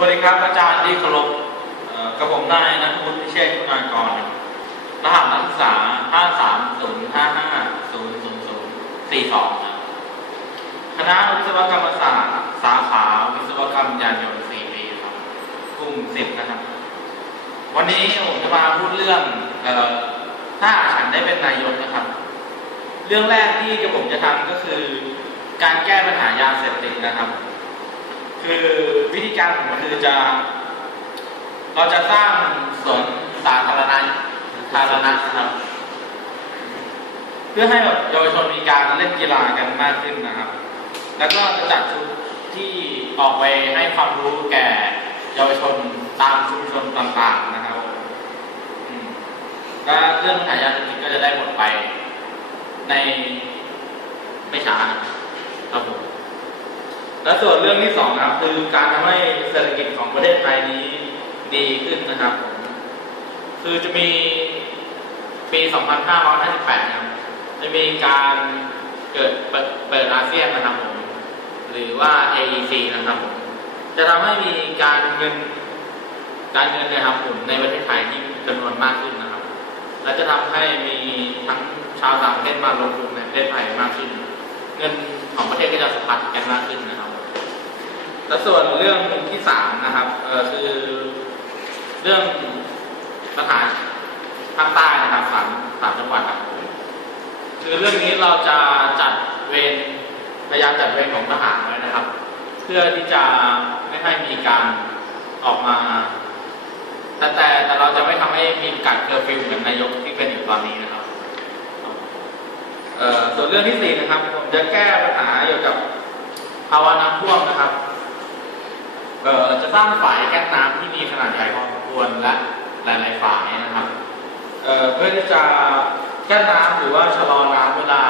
วัสดีครับอาจารย์ที่เคารพกับผมนายนัทวุฒิพิเชษคุณากรรหัสนักศึกษา 5305500042ครับคณะวิศวกรรมศาสตร์ สาขาวิศวกรรมยานยนต์4ปีครับกลุ่ม 10 นะครับ วันนี้ผมจะมาพูดเรื่องออถ้าฉันได้เป็นนายกนะครับ เรื่องแรกที่กระผมจะทำก็คือ การแก้ปัญหายาเสพติดนะครับ คือ วิธีการของมันคือจะ เราจะสร้างสวนสาธารณะธารณะนะครับ เพื่อให้แบบเยาวชนมีการเล่นกีฬากันมากขึ้นนะครับ แล้วก็จะจัดชุดที่ออกไปให้ความรู้แก่เยาวชนตามชุมชนต่างๆนะครับก็เรื่องปัญหายาเสพติดก็จะได้หมดไปในไม่ช้านะครับผม และส่วนเรื่องที่สองนะครับคือการทำให้เศรษฐกิจของประเทศไทยนี้ดีขึ้นนะครับผมคือจะมีปี 2558นะครับจะมีการเกิดเปิดเปิดอาเซียนนะครับผมหรือว่า AEC นะครับผมจะทำให้มีการเงินการเงินนะครับผมในประเทศไทยที่จำนวนมากขึ้นนะครับ และจะทำให้มีทั้งชาวต่างประเทศมาลงทุนในประเทศไทยมากขึ้น เงิน ของประเทศก็จะสะพัดกันมากขึ้นนะครับ และส่วนเรื่องที่สามนะครับเออคือเรื่องปัญหาภาคใต้นะครับสามสามจังหวัดครับคือเรื่องนี้เราจะจัดเวรพยายามจัดเวรของทหารไว้นะครับ เพื่อที่จะไม่ให้มีการออกมา แต่แต่แต่เราจะไม่ทำให้มีการเคอร์ฟิวเหมือนนายกที่เป็นอยู่ตอนนี้นะครับ ส่วนเรื่องที่สี่นะครับผมจะแก้ปัญหาเกี่ยวกับภาวะน้ำท่วมนะครับเอ่อจะสร้างฝายกั้นน้ำที่มีขนาดใหญ่พอสมควรและหลายๆฝายนะครับเอ่อเพื่อที่จะกั้นน้ำหรือว่าชะลอน้ำเวลา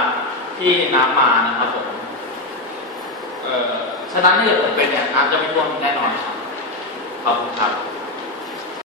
ที่น้ำมานะครับผมเอ่อฉะนั้นถ้าเกิดผมเป็นเนี่ยน้ำจะไม่ท่วมแน่นอนครับขอบคุณครับ